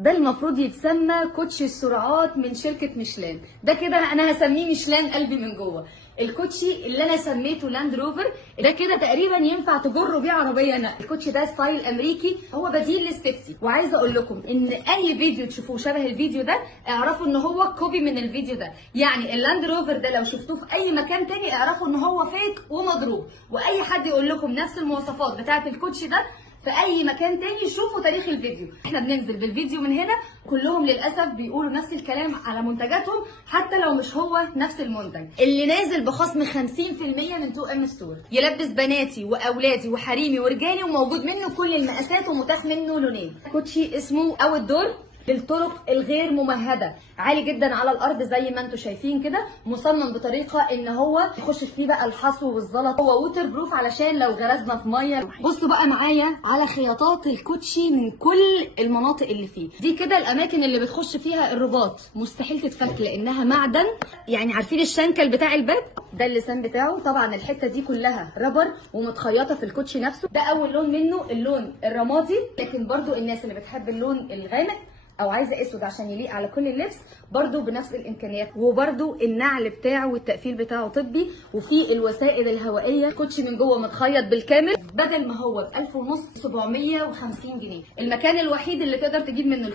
ده المفروض يتسمى كوتشي السرعات من شركة ميشلان. ده كده انا هسميه ميشلان قلبي من جوه. الكوتشي اللي انا سميته لاند روفر ده كده تقريبا ينفع تجروا بيه عربيه نقل. الكوتشي ده ستايل امريكي، هو بديل للستيفتي. وعايزه اقول لكم ان اي فيديو تشوفوه شبه الفيديو ده اعرفوا ان هو كوبي من الفيديو ده. يعني اللاند روفر ده لو شفتوه في اي مكان تاني اعرفوا ان هو فيك ومضروب. واي حد يقول لكم نفس المواصفات بتاعه الكوتشي ده في اي مكان تاني شوفوا تاريخ الفيديو. احنا بننزل بالفيديو من هنا، كلهم للاسف بيقولوا نفس الكلام على منتجاتهم حتى لو مش هو نفس المنتج. اللي نازل بخصم 50% من 2M ستور، يلبس بناتي واولادي وحريمي ورجالي، وموجود منه كل المقاسات ومتاح منه لونين. كوتشي اسمه اوت دور للطرق الغير ممهده، عالي جدا على الارض زي ما انتم شايفين كده، مصمم بطريقه ان هو يخش فيه بقى الحصو والزلط. هو ووتر بروف علشان لو غرزنا في ميه. بصوا بقى معايا على خياطات الكوتشي من كل المناطق اللي فيه دي كده. الاماكن اللي بتخش فيها الرباط مستحيل تتفك لانها معدن. يعني عارفين الشنكل بتاع الباب ده اللسان بتاعه، طبعا الحته دي كلها رابر ومتخيطه في الكوتشي نفسه. ده اول لون منه اللون الرمادي، لكن برضو الناس اللي بتحب اللون الغامق او عايزه اسود عشان يليق على كل اللبس برده بنفس الامكانيات. وبرده النعل بتاعه والتقفيل بتاعه طبي، وفي الوسائد الهوائيه. كوتشي من جوه متخيط بالكامل، بدل ما هو ب 1500 750 جنيه. المكان الوحيد اللي تقدر تجيب منه